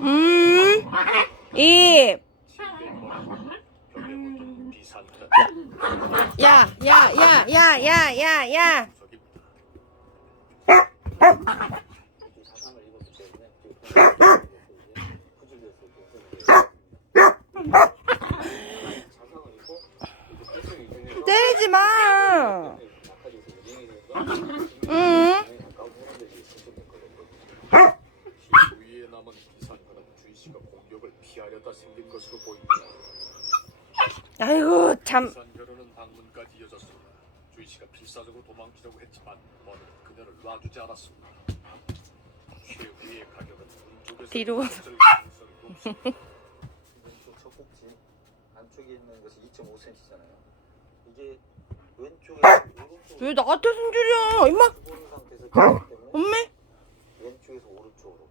음, 입. 야, 야, 야, 야, 야, 야, 야. 적입니다. 사상을 입었기 때문에 구질됐을 때 사상을 입고 이제 패션이 유행해서 때리지 마. 낙하지에서 유행해서 응. 가까운 사람들이 있었던 주위에 남은 비산과는 주희 씨가 공격을 피하려다 생긴 것으로 보입니다. 아이고, 참. 벼르는 방문까지 이어졌습니다. 주희 씨가 필사적으로 도망치려고 했지만 머는 그녀를 놔주지 않았습니다. 최후의 가격은 뒤로. 던질 가능성이 높습니다. 왼쪽 첫 꼭지 안쪽에 있는 것이 2.5cm잖아요. 이게 오른쪽 왜 나한테 승질이야? 임마. 엄매? 왼쪽에서 오른쪽으로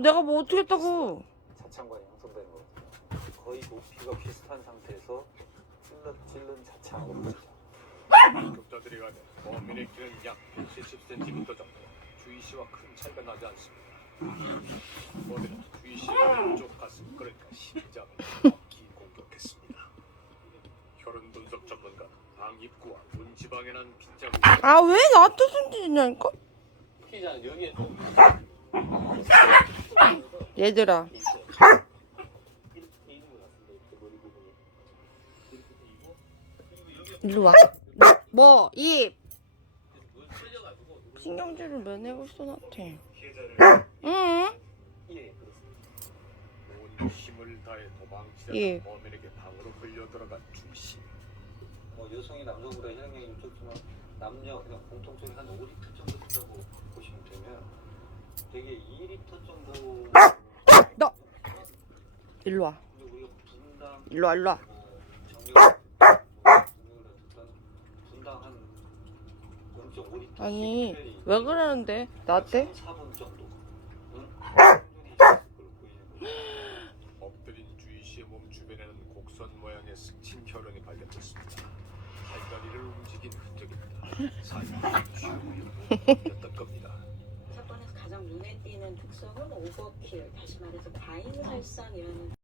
내가 뭐 어떻게 했다고. 자창과 형성되는 거거든요. 거의 높이가 비슷한 상태에서 찔러 찔른 자창으로. 공격자들에 가면 범인의 키는 약 170cm 정도. 주희 씨와 큰 차이가 나지 않습니다. 범인은 씨의 왼쪽 가슴 그러니까 심장을 정확히 공격했습니다. 혈흔 분석 전문가 방입구와 문 지방에 난 빗자국 아, 왜 나한테? 피자는 여기에 얘들아. 일로 와. 뭐, 입. 신경질을 왜 내고 있어, 나한테. 피해자를 응. 예, 그렇습니다. 온 힘을 다해 도망치려다 예. 범인에게 방으로 흘려 들어간 주희 씨. 뭐 여성이 남성보다 혈액량이 좀 적지만 남녀 그냥 공통적인 한 5리터 정도 된다고 보시면 되면 되게 2리터 정도 너. 일로 와. 근데 우리가 분당 일로 와, 일로 와. 정력 분당 한 0.5리터 아니, 왜 그러는데? 나한테? 4분 정도는 충분히 있을 걸로 보이는 엎드린 주희 씨의 몸 주변에는 곡선 모양의 스친 혈흔이 발견됐습니다. 팔다리를 움직인 흔적입니다. 주였던 겁니다. 사건에서 가장 눈에 띄는 특성은 오버킬, 다시 말해서 과잉 살상이라는